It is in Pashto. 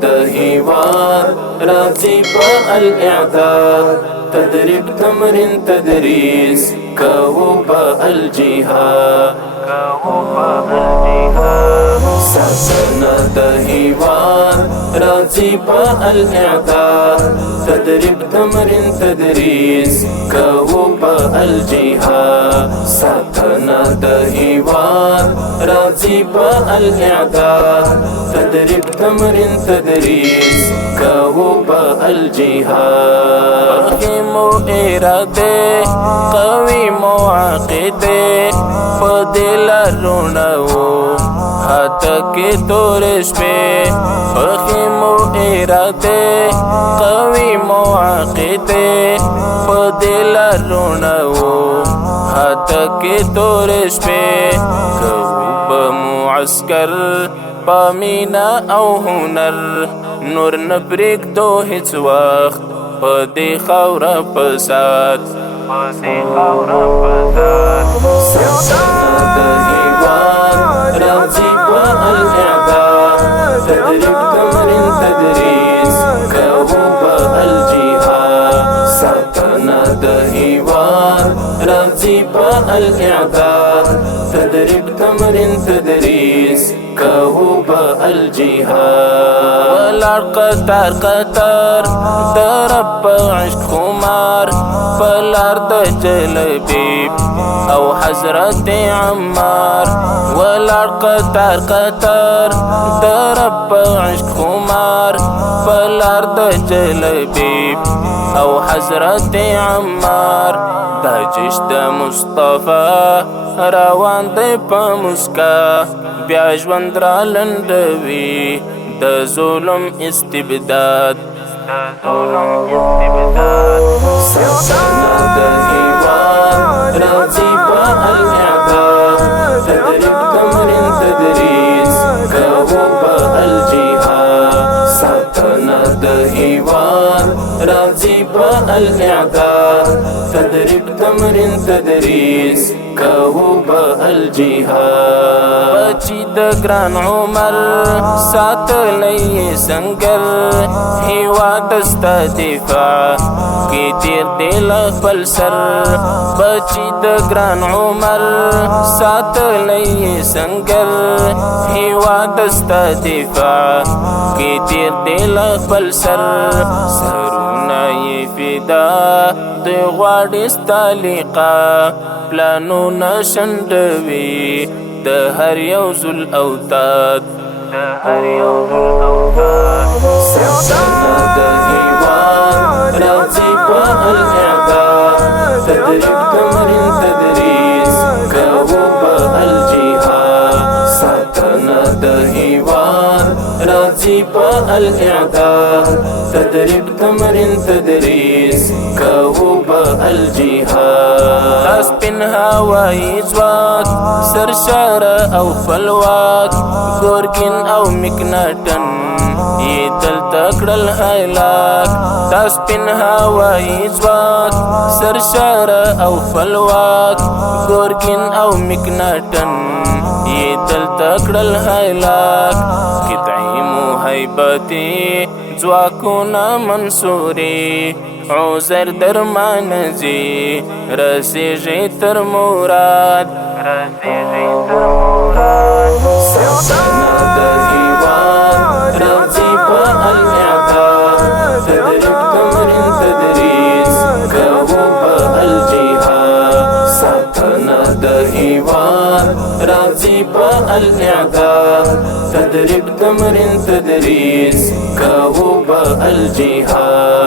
دهيوار راضي بالإعداد تدريب تمرين تدريس كوبا الجهاد ساتنا دهيوار راضي بالإعداد تدريب تمرين تدريس كوبا الجهاد ساتنا دهيوار راضي بالإعداد تدريب تمرين تدريس كوبا الجهاد فهمو إرادة قوي معقده بدل رونو हाथा के तोरेश पे फखीमो इरादे कवी मुआक़िदे बदिला रोनाओ हाथा के तोरेश पे कऊब मुअस्कर पामीना औ हुनर नूर नपरिक दो हिच वक्त पदे खौरा पसाद راضي بالإعداد تدريب تمرين تدريس كوبا الجهاد ساتنا دهيوار راضي بالإعداد تدريب تمرين تدريس كوبا الجهاد والار قطار قطار درب عشق خمار بالارض جلبيب او حضرت عمار والار قطار قطار درب عشق خمار بالارض جلبيب او حضرت عمار دا جشت مصطفى روان دی پا مسکا بیا ژوند را لنډوي د ظلم استبداد ساتنا دهيوار راضي بالإعداد تدريب تمرين تدريس كوبا الجهاد ساتنا دهيوار راضي بالإعداد تدريب تمرين تدريس كوبا الجهاد بچی د ګران عمر ساتلی سنگر هیواد ستا دفاع کی تیر دل خپل سر بچی د ګران عمر ساتلی سنگر هیواد ستا دفاع کی تیر دل خپل سر سرونه یې فدا د غواړي ستا لقا پلانونه شنډوي د هر یو ذل اوتاد ساتنا دهيوار راضي بالإعداد تدريب تمرين تدريس كوبا الجهاد ساتنا دهيوار راضي بالإعداد تدريب تمرين تدريس كوبا الجهاد اسپن هوایی ځواک سرشار او فلواک ګورګین او مکناټن یې دلته کړل هلاک اسپن هوایی ځواک سرشار او فلواک ګورګین او مکناټن یې دلته کړل هلاک قطعی محبتي ځواکونه منصوري عذر درمان زی رسیږي تر مراد ساتنا دهيوار راضي بالإعداد تدريب تمرين تدريس كوبا الجهاد ساتنا دهيوار راضي بالإعداد تدريب تمرين تدريس كوبا الجهاد